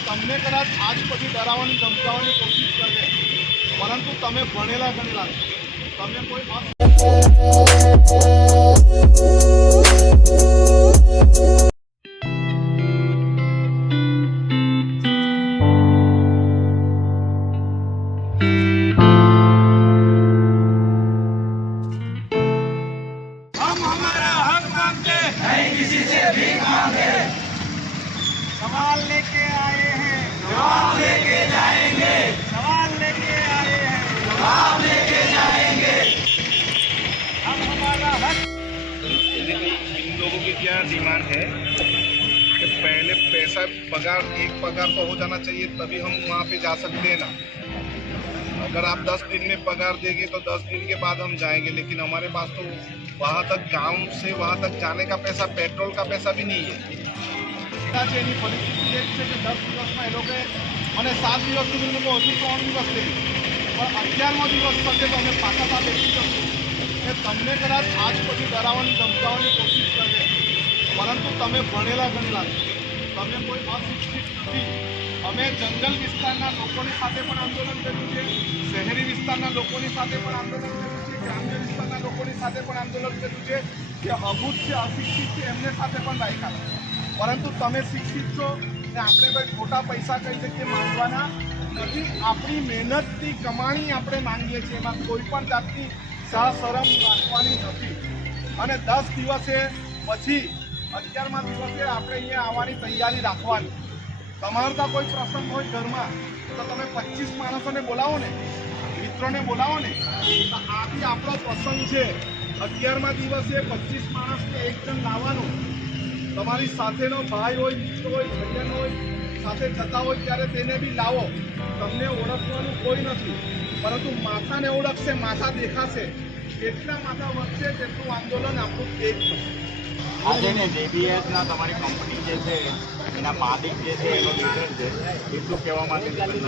તમને કદાચ આજ પછી ડરાવવાની ધમકાવવાની કોશિશ કરે પરંતુ તમે ભણેલા ગણેલા તમે કોઈ क्या डिमांड है कि पहले पैसा पगार एक पगार तो हो जाना चाहिए तभी हम वहाँ पे जा सकते हैं ना अगर आप दस दिन में पगार देंगे तो दस दिन के बाद हम जाएंगे लेकिन हमारे पास तो वहाँ तक गांव से वहाँ तक जाने का पैसा पेट्रोल का पैसा भी नहीं है છે એની પરિસ્થિતિ એ જ છે કે દસ દિવસમાં એ લોકોએ મને સાત દિવસ સુધી લોકો હજુ ત્રણ દિવસ લઈ પણ અગિયારમો દિવસ થશે તો અમે પાછા સાથે એટલી જશું કે તમને કદાચ આજ પછી ડરાવવાની ધમકાવવાની કોશિશ કરશે પરંતુ તમે ભણેલા ગણેલા તમે કોઈ અશિક્ષિત નથી. અમે જંગલ વિસ્તારના લોકોની સાથે પણ આંદોલન કર્યું છે. શહેરી વિસ્તારના લોકોની સાથે પણ આંદોલન કર્યું છે. ગ્રામ્ય વિસ્તારના લોકોની સાથે પણ આંદોલન કર્યું છે કે અભૂત છે અશિક્ષિત છે એમને સાથે પણ રાખ્યા પરંતુ તમે શિક્ષિત છો ને આપણે કોઈ ખોટા પૈસા કઈ જગ્યાએ માંગવાના નથી. આપણી મહેનતની કમાણી આપણે માંગીએ છીએ. એમાં કોઈ પણ જાતની સાહસરમ રાખવાની નથી. અને દસ દિવસે પછી અગિયારમા દિવસે આપણે અહીંયા આવવાની તૈયારી રાખવાની. તમારો ત્યાં કોઈ પ્રસંગ હોય ઘરમાં, તો તમે પચીસ માણસોને બોલાવો ને, મિત્રોને બોલાવો ને, તો આ બી આપણો પ્રસંગ છે. અગિયારમા દિવસે પચીસ માણસને એક જણ લાવવાનો. તમારી સાથેનો ભાઈ હોય, મિત્ર હોય, ભજન હોય, સાથે જતા હોય ત્યારે તેને બી લાવો. તમને ઓળખવાનું કોઈ નથી, પરંતુ માથાને ઓળખશે, માથા દેખાશે. એટલા માથા વધશે, તેટલું આંદોલન આપણું એક થશે. આજે ને જેબીએસના તમારી કંપની જે છે એના માલિક જે છે એનો લીડર છે એટલું કહેવા માટે છે? તમને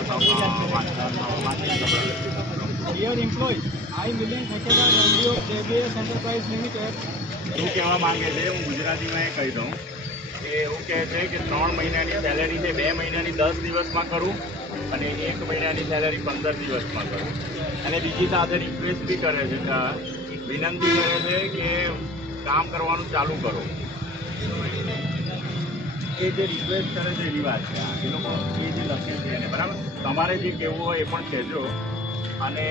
આઈ મિલિયન ઠેકેદાર of JBS Enterprise Limited, એવું કહેવા માંગે છે? હું ગુજરાતીમાં એ કહી દઉં કે એવું કહે છે કે ત્રણ મહિનાની સેલેરી છે બે મહિનાની દસ દિવસમાં કરું અને એક મહિનાની સેલેરી પંદર દિવસમાં કરું. અને બીજી સાથે રિક્વેસ્ટ બી કરે છે વિનંતી કરે છે કે કામ કરવાનું ચાલુ કરો. એ જે રિક્વેસ્ટ કરે છે એની વાત છે. એ લોકો એ જે લખે છે એને, બરાબર? તમારે જે કહેવું હોય એ પણ કહેજો. અને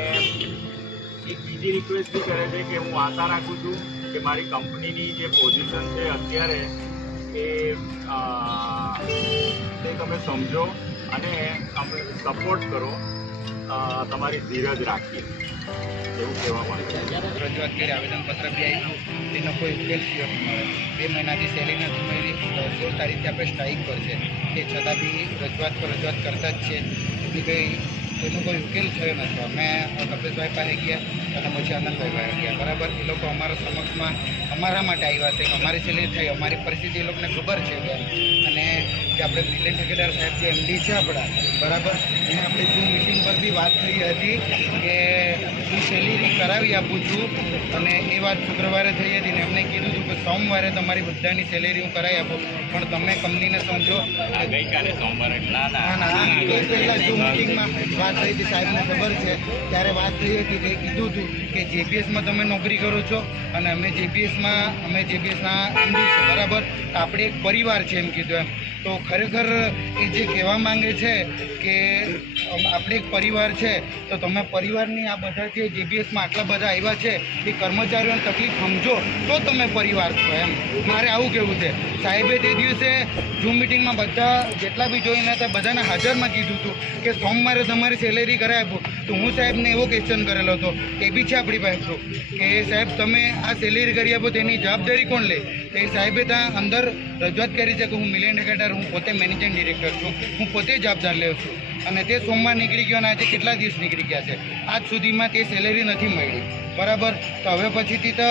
એક બીજી રિક્વેસ્ટ બી કરે છે કે હું આશા રાખું છું કે મારી કંપનીની જે પોઝિશન છે અત્યારે એ તે તમે સમજો અને સપોર્ટ કરો. તમારી ધીરજ રાખીએ. એવું કહેવા મળે છે. રજૂઆત કરી, આવેદનપત્ર બી આવ્યું તેનો કોઈ ઉકેલ મળે. બે મહિનાથી સેલી નથી મળી સોળ તારીખથી આપણે સ્ટ્રાઇક છે. તે છતાં બી રજૂઆત પર રજૂઆત કરતા જ છે. કે કંઈ તેનો કોઈ ઉકેલ થયો નથી. અમે કપિલભાઈ પાસે ગયા અને પછી આનંદભાઈ પાસે ગયા. બરાબર? એ લોકો અમારા સમક્ષમાં અમારા માટે આવ્યા છે. અમારી સેલી થઈ. અમારી પરિસ્થિતિ એ લોકોને ખબર છે કે અને જે આપણે મિલિયન ઠેકેદાર સાહેબ જે એમડી છે આપણા, બરાબર? એને આપણે ઝૂમ મિટિંગ પર બી વાત થઈ હતી કે હું સેલેરી કરાવી આપું છું અને એ વાત શુક્રવારે થઈ હતી ને એમને કીધું હતું સોમવારે તમારી બધાની સેલેરી હું કરાવી આપું. પણ તમે કંપનીને સમજો. ગઈકાલે સોમવારે ના મિટિંગમાં વાત થઈ હતી સાહેબને ખબર છે. ત્યારે વાત થઈ હતી કે કીધું હતું કે જેપીએસમાં તમે નોકરી કરો છો અને અમે જેપીએસમાં અમે જેપીએસના એમડી છે બરાબર? આપણે એક પરિવાર છે એમ કીધું એમ. તો ખરેખર એ જે કહેવા માંગે છે કે આપણે એક પરિવાર છે, તો તમે પરિવારની આ બધા જે જેબીએસમાં આટલા બધા આવ્યા છે, એ કર્મચારીઓને તકલીફ સમજો, તો તમે પરિવાર છો એમ. મારે આવું કહેવું છે. સાહેબે તે દિવસે ઝૂમ મિટિંગમાં બધા જેટલા બી જોઈને હતા, બધાને હાજરમાં કીધું હતું કે સોમવારે તમારી સેલેરી કરાવી આપો. તો હું સાહેબને એવો ક્વેશ્ચન કરેલો હતો એ બી છે આપણી પાસે કે સાહેબ તમે આ સેલેરી કરી આપો તેની જવાબદારી કોણ લે? તો સાહેબે ત્યાં અંદર રજૂઆત કરી છે કે હું મિલિયન ઠેકેદાર હું પોતે મેનેજિંગ ડિરેક્ટર છું, હું પોતે જવાબદાર લેવ છું. અને તે સોમવાર નીકળી ગયો અને આજે કેટલા દિવસ નીકળી ગયા છે? આજ સુધીમાં તે સેલેરી નથી મળી. બરાબર? તો હવે પછીથી તો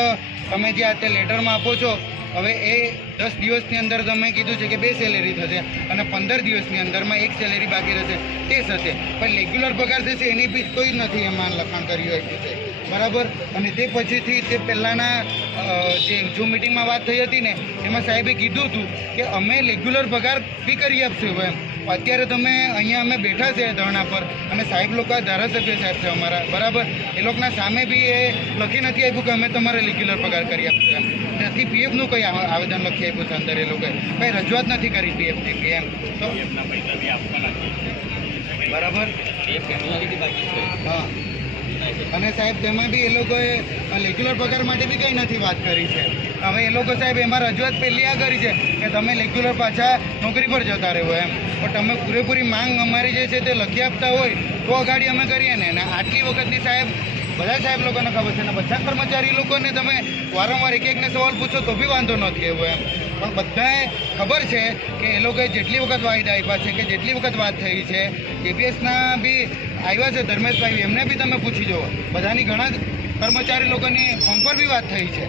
તમે જે આ તે લેટરમાં આપો છો, હવે એ દસ દિવસની અંદર તમે કીધું છે કે બે સેલેરી થશે અને પંદર દિવસની અંદરમાં એક સેલેરી બાકી રહેશે. તે થશે. પણ રેગ્યુલર પગાર થશે એની બી કોઈ નથી એમાં લખાણ કર્યું છે. બરાબર? અને તે પછીથી તે પહેલાંના જે જો મિટિંગમાં વાત થઈ હતી ને એમાં સાહેબે કીધું હતું કે અમે રેગ્યુલર પગાર બી કરી આપશું એમ. અત્યારે તમે અહીંયા અમે બેઠા છે ધરણા પર અને સાહેબ લોકો ધારાસભ્ય સાહેબ છે અમારા બરાબર? એ લોકોના સામે બી એ લખી નથી આપ્યું કે અમે તમારે રેગ્યુલર પગાર કરી આપશું એમ. નથી પીએફનું કંઈ આવેદન લખી આપ્યું છે અંદર એ લોકોએ? કંઈ રજૂઆત નથી કરી પીએફની કે એમ. તો બરાબર? હા. અને સાહેબ, તેમાં બી એ લોકોએ રેગ્યુલર પગાર માટે બી કંઈ નથી વાત કરી છે. હવે એ લોકો સાહેબ, એમાં રજૂઆત પહેલી આ કરી છે કે તમે રેગ્યુલર પાછા નોકરી પર જતા રહો એમ. પણ તમે પૂરેપૂરી માંગ અમારી જે છે તે લખી આપતા હોય, તો અગાડી અમે કરીએ ને. અને આટલી વખતની સાહેબ, બધા સાહેબ લોકોને ખબર છે ને બધા કર્મચારી લોકોને તમે વારંવાર એક એકને સવાલ પૂછો તો બી વાંધો નથી એવો એમ. પણ બધાએ ખબર છે કે એ લોકોએ જેટલી વખત વાયદા આપ્યા છે કે જેટલી વખત વાત થઈ છે કેપીએસના બી આવ્યા છે, ધર્મેશભાઈ, એમને બી તમે પૂછી જુઓ. બધાની ઘણા કર્મચારી લોકોની ફોન પર બી વાત થઈ છે.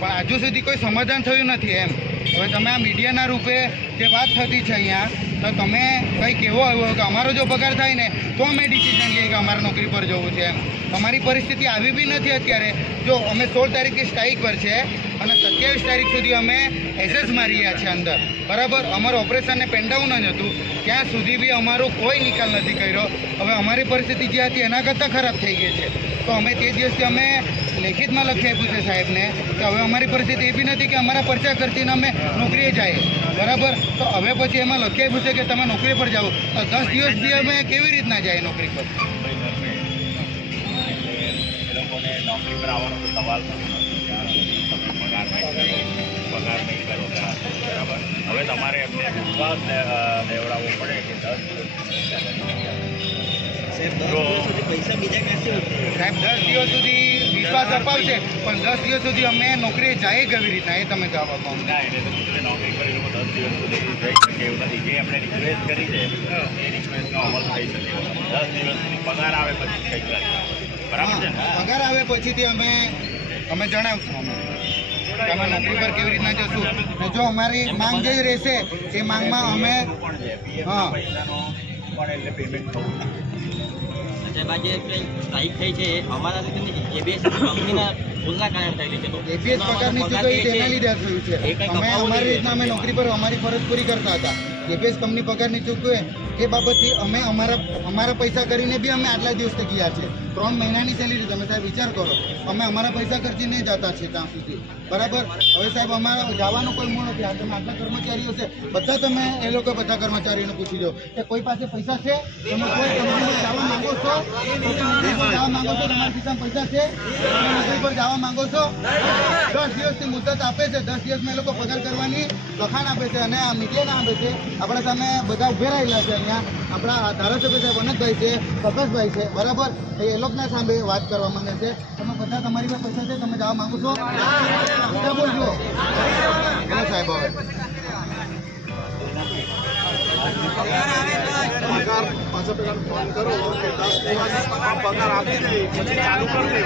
પણ હજુ સુધી કોઈ સમાધાન થયું નથી એમ. હવે તમે આ મીડિયાના રૂપે જે વાત થતી છે અહીંયા તો તમે કંઈ કહેવો આવ્યો કે અમારો જો પગાર થાય ને, તો અમે ડિસિઝન લઈએ કે અમારે નોકરી પર જવું છે. એમ અમારી પરિસ્થિતિ આવી બી નથી અત્યારે. જો અમે સોળ તારીખથી સ્ટ્રાઇક પર છે અને સત્યાવીસ તારીખ સુધી અમે એસેસ મારી રહ્યા છીએ અંદર. બરાબર? અમારું ઓપરેશનને પેન્ડાઉન જ હતું. ત્યાં સુધી બી અમારો કોઈ નિકાલ નથી કર્યો. હવે અમારી પરિસ્થિતિ જે હતી એના કરતાં ખરાબ થઈ ગઈ છે. તો અમે તે દિવસથી અમે લેખિતમાં લખી આપ્યું છે સાહેબને કે હવે અમારી પરિસ્થિતિ બી નથી કે અમારા પરચા કરતીને અમે નોકરીએ જાય. બરાબર? તો હવે પછી એમાં લખી આપ્યું છે કે તમે નોકરી પર જાઓ. દસ દિવસ બી અમે કેવી રીતના જાય નોકરી પર? નોકરી પર આવવાનો સવાલ પગાર પગાર નહીં કરો બરાબર હવે તમારે એમને વિશ્વાસ પડે કે દસ દિવસ સાહેબ દસ દિવસ સુધી વિશ્વાસ અપાવશે પણ દસ દિવસ સુધી અમે નોકરીએ જાય કેવી રીતના એ તમે જવાબ આપો નોકરી કરી લોકો દસ દિવસ સુધી જઈ શકે એવું નથી જે એમણે રિક્વેસ્ટ કરી છે એ રિક્વેસ્ટનો અમલ થઈ શકે દસ દિવસ સુધી પગાર આવે પછી કંઈક બરાબર છે પગાર આવે પછીથી અમે અમે જણાવશું અમે તમે નોકરી પર કેવી રીતના જશું જો અમારી માંગ જે રહેશે એ માંગમાં અમે હા. પણ એટલે પેમેન્ટ થવું સાહેબ આજે સ્ટ્રાઇક થઈ છે અમારા લીધે નહીં એબીએસ કંપનીના ભૂલના કારણે થયેલી છે. તો એપીએસ પગારની ચૂકવણી તેના લીધે થયું છે. એ અમે અમારી રીતના અમે નોકરી પર અમારી ફરજ પૂરી કરતા હતા. એબીએસ કંપની પગારની ચૂકવે એ બાબતથી અમે અમારા અમારા પૈસા કરીને બી અમે આટલા દિવસથી ગયા છે ત્રણ મહિનાની સેલેરી તમે સાહેબ વિચાર કરો. અમે અમારા પૈસા ખર્ચીને જતા છે ત્યાં સુધી. બરાબર? હવે સાહેબ અમારા જવાનો કોઈ મૂળ નથી. આ તમે આટલા કર્મચારીઓ છે. બધા તમે એ લોકો બધા કર્મચારીઓને પૂછી જાઓ કે કોઈ પાસે પૈસા છે? તમે કોઈ કંપનીમાં જવા માંગો છો? જવા માંગો છો? તમારા ખિસ્સામાં પૈસા છે? તમે નોકરી પર જવા માંગો છો? દસ દિવસની મુદત આપે છે. દસ દિવસમાં એ લોકો પગાર કરવાની લખાણ આપે છે અને આ મીડિયાને આપે છે. આપણા સામે બધા ઉભે રહેલા છે અહીંયા. આપણા ધારાસભ્ય સાહેબ અનંતભાઈ છે, પ્રકાશભાઈ છે, બરાબર? એ લોકોના સામે વાત કરવા માંગે છે. તમે બધા તમારી પાસે પૈસા છે, તમે જવા માંગો છો? બધા બોલજો. બોલો સાહેબ, હવે. પગાર આપી દે, પછી દે.